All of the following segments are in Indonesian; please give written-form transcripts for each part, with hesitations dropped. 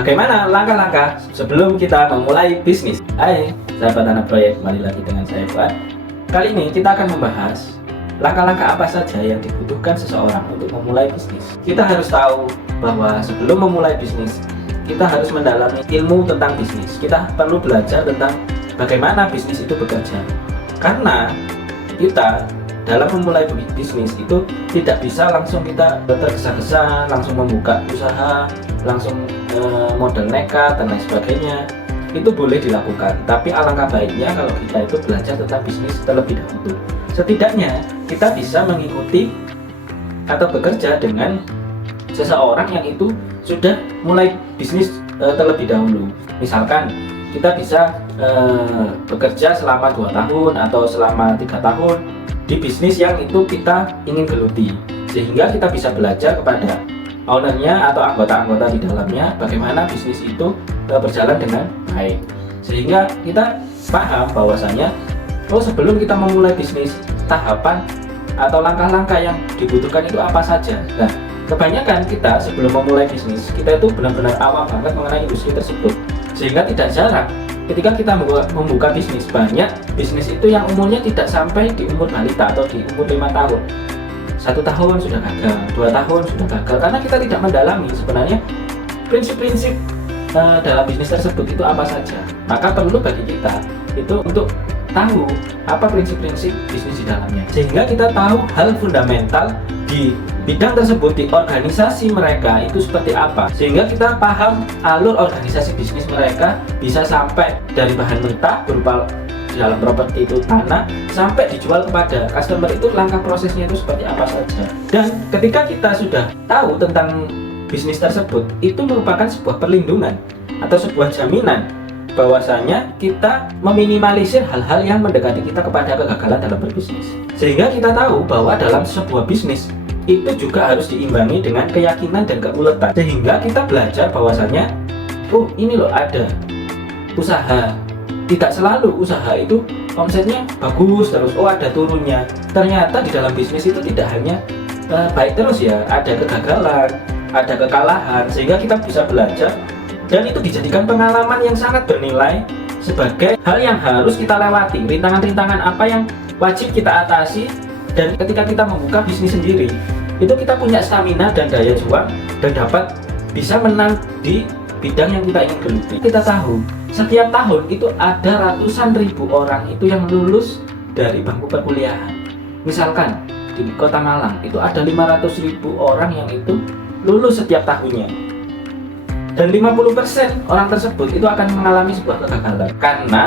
bagaimana langkah-langkah sebelum kita memulai bisnis. Hai sahabat anak proyek, kembali lagi dengan saya Fuad. Kali ini kita akan membahas langkah-langkah apa saja yang dibutuhkan seseorang untuk memulai bisnis. Kita harus tahu bahwa sebelum memulai bisnis, kita harus mendalami ilmu tentang bisnis. Kita perlu belajar tentang bagaimana bisnis itu bekerja. Karena kita dalam memulai bisnis itu tidak bisa langsung kita tergesa-gesa langsung membuka usaha, langsung modal nekat dan lain sebagainya. Itu boleh dilakukan, tapi alangkah baiknya kalau kita itu belajar tentang bisnis terlebih dahulu. Setidaknya kita bisa mengikuti atau bekerja dengan seseorang yang itu sudah mulai bisnis terlebih dahulu. Misalkan kita bisa bekerja selama 2 tahun atau selama 3 tahun di bisnis yang itu kita ingin geluti, sehingga kita bisa belajar kepada ownernya atau anggota-anggota di dalamnya bagaimana bisnis itu berjalan dengan baik, sehingga kita paham bahwasanya sebelum kita memulai bisnis, tahapan atau langkah-langkah yang dibutuhkan itu apa saja. Nah, kebanyakan kita sebelum memulai bisnis, kita itu benar-benar awam banget mengenai industri tersebut, sehingga tidak jarang ketika kita membuka bisnis, banyak bisnis itu yang umurnya tidak sampai di umur balita atau di umur 5 tahun. 1 tahun sudah gagal, 2 tahun sudah gagal, karena kita tidak mendalami sebenarnya prinsip-prinsip dalam bisnis tersebut itu apa saja. Maka perlu bagi kita itu untuk tahu apa prinsip-prinsip bisnis di dalamnya, sehingga kita tahu hal fundamental di bidang tersebut, di organisasi mereka itu seperti apa, sehingga kita paham alur organisasi bisnis mereka bisa sampai dari bahan mentah berupa dalam properti itu tanah sampai dijual kepada customer, itu langkah prosesnya itu seperti apa saja. Dan ketika kita sudah tahu tentang bisnis tersebut, itu merupakan sebuah perlindungan atau sebuah jaminan bahwasanya kita meminimalisir hal-hal yang mendekati kita kepada kegagalan dalam berbisnis, sehingga kita tahu bahwa dalam sebuah bisnis itu juga harus diimbangi dengan keyakinan dan keuletan, sehingga kita belajar bahwasanya ini loh ada usaha, tidak selalu usaha itu omsetnya bagus terus, ada turunnya. Ternyata di dalam bisnis itu tidak hanya baik terus ya, ada kegagalan, ada kekalahan, sehingga kita bisa belajar dan itu dijadikan pengalaman yang sangat bernilai sebagai hal yang harus kita lewati, rintangan-rintangan apa yang wajib kita atasi. Dan ketika kita membuka bisnis sendiri, itu kita punya stamina dan daya juang dan dapat bisa menang di bidang yang kita ingin geluti. Kita tahu setiap tahun itu ada ratusan ribu orang itu yang lulus dari bangku perkuliahan. Misalkan di Kota Malang itu ada 500.000 orang yang itu lulus setiap tahunnya, dan 50% orang tersebut itu akan mengalami sebuah kegagalan, karena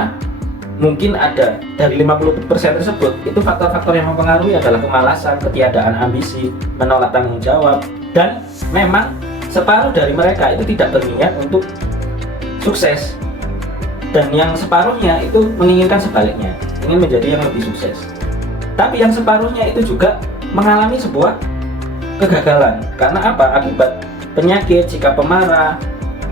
mungkin ada dari 50% tersebut itu faktor-faktor yang mempengaruhi adalah kemalasan, ketiadaan ambisi, menolak tanggung jawab, dan memang separuh dari mereka itu tidak berniat untuk sukses, dan yang separuhnya itu menginginkan sebaliknya, ingin menjadi yang lebih sukses. Tapi yang separuhnya itu juga mengalami sebuah kegagalan. Karena apa? Akibat penyakit, sikap pemarah,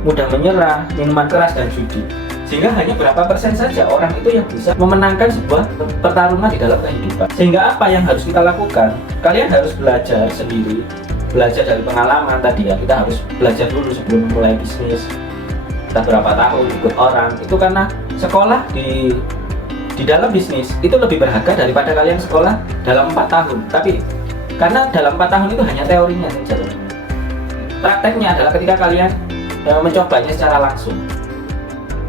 mudah menyerah, minuman keras, dan judi. Sehingga hanya berapa persen saja orang itu yang bisa memenangkan sebuah pertarungan di dalam kehidupan. Sehingga apa yang harus kita lakukan? Kalian harus belajar sendiri, belajar dari pengalaman tadi ya. Kita harus belajar dulu sebelum memulai bisnis. Kita berapa tahun ikut orang, itu karena sekolah di dalam bisnis itu lebih berharga daripada kalian sekolah dalam 4 tahun. Tapi karena dalam 4 tahun itu hanya teorinya saja. Prakteknya adalah ketika kalian mencobanya secara langsung,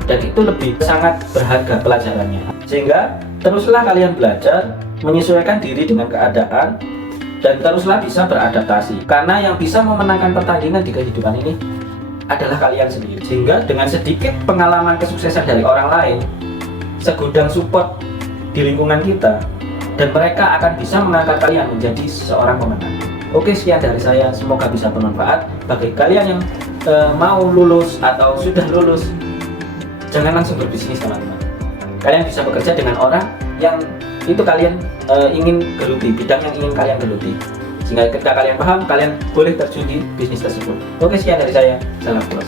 dan itu lebih sangat berharga pelajarannya. Sehingga teruslah kalian belajar menyesuaikan diri dengan keadaan, dan teruslah bisa beradaptasi, karena yang bisa memenangkan pertandingan di kehidupan ini adalah kalian sendiri. Sehingga dengan sedikit pengalaman kesuksesan dari orang lain, segudang support di lingkungan kita, dan mereka akan bisa mengangkat kalian menjadi seseorang pemenang. Oke, sekian dari saya, semoga bisa bermanfaat bagi kalian yang mau lulus atau sudah lulus. Jangan langsung berbisnis, teman-teman. Kalian bisa bekerja dengan orang yang itu kalian ingin geluti, bidang yang ingin kalian geluti, sehingga ketika kalian paham, kalian boleh terjun di bisnis tersebut. Oke, sekian dari saya, salam bos.